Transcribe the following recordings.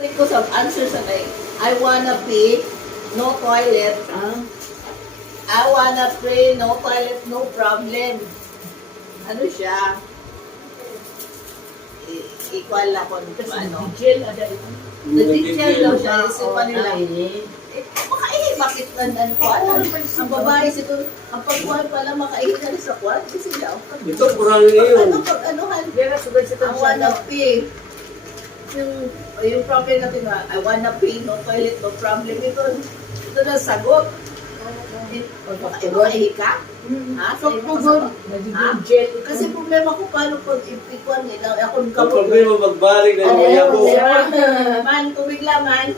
Ko sa answer sa kay, I wanna pee, no toilet. I wanna pray, no toilet, no problem. Ano siya? Equal na kung ano. Jail ada ito. Nag-teacher daw siya, isipan nila. Makaihi, bakit nandan ko? Ang babae sito, ang pagkuhan pala makaihi na rin sa kwan. Kasi daw. Ito, kurang yun. Ano, pag-anuhan? Vera sugad sa I wanna pee. Yung problem natin nga, I wanna pee, no toilet, no problem. Ito na sagot. Makaihi ka? Ha? Sa imo sagot? Ha? jail. Kasi problema ko paano pag ipikuan nila. Ako Ang problema, magbalik na yung maya ko. Man, tubig lang man.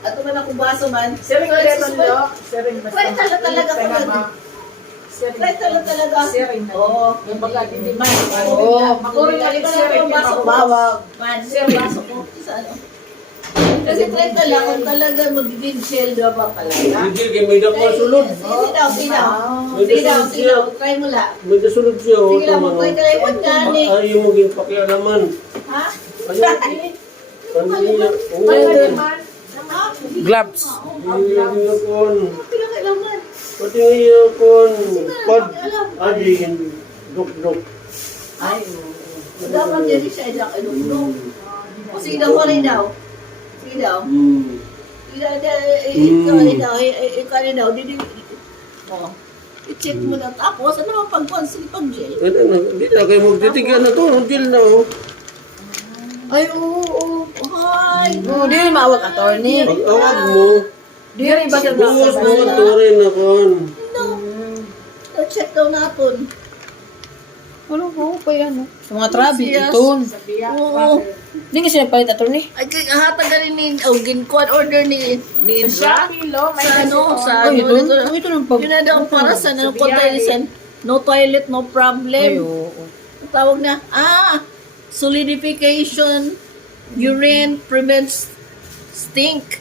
At man ako baso man. 7-11 lo. 7 basta. Try talaga ko man. Try talaga. Oo. Yung baga hindi man. Oo. Makurin na rin sharing yung baso ko. bawag. Man, baso ko. Sa ano? Kasi try talaga kung talaga magiging shell na ba talaga. Hindi, kaya may dapat sulod. Sige daw. May dasulod siya. Try mo la. May dasulod siya. Sige lang, mag-try ka lang. Iwan gani. Ayaw maging pakya naman. Ha? Ayaw. Ano niya? Ha? Gloves. Hindi niya kon. Pinakailangan. Pati niya kon. Pod. Adi, duk-duk. Ay, dapat din siya idak ilong. O sige daw, kani daw. Sige daw. Ikaw daw. O. I-check mo na. Tapos, ano ang pagkuhan? Sige pag-gel. Hindi na kayo magtitigan na to. Until na. Ay, oo. Ay. Di rin maawag attorney. Pag-awag mo, Di rin ba sa buwas mo ito rin na kon. No. Check daw natin. Ano ko pa yan? Sa mga trabi, Yes. iton. Oo. Hindi nga siya nagpalit attorney. Ay, hatag na rin ni, ginkuhan order ni Indra. Sa ano, sa Ay, ano, ito. ito. Ito ng pag... Yun na daw para sa ano, containment. No toilet, no problem. Ay, oo. Ang tawag na, solidification, urine prevents stink.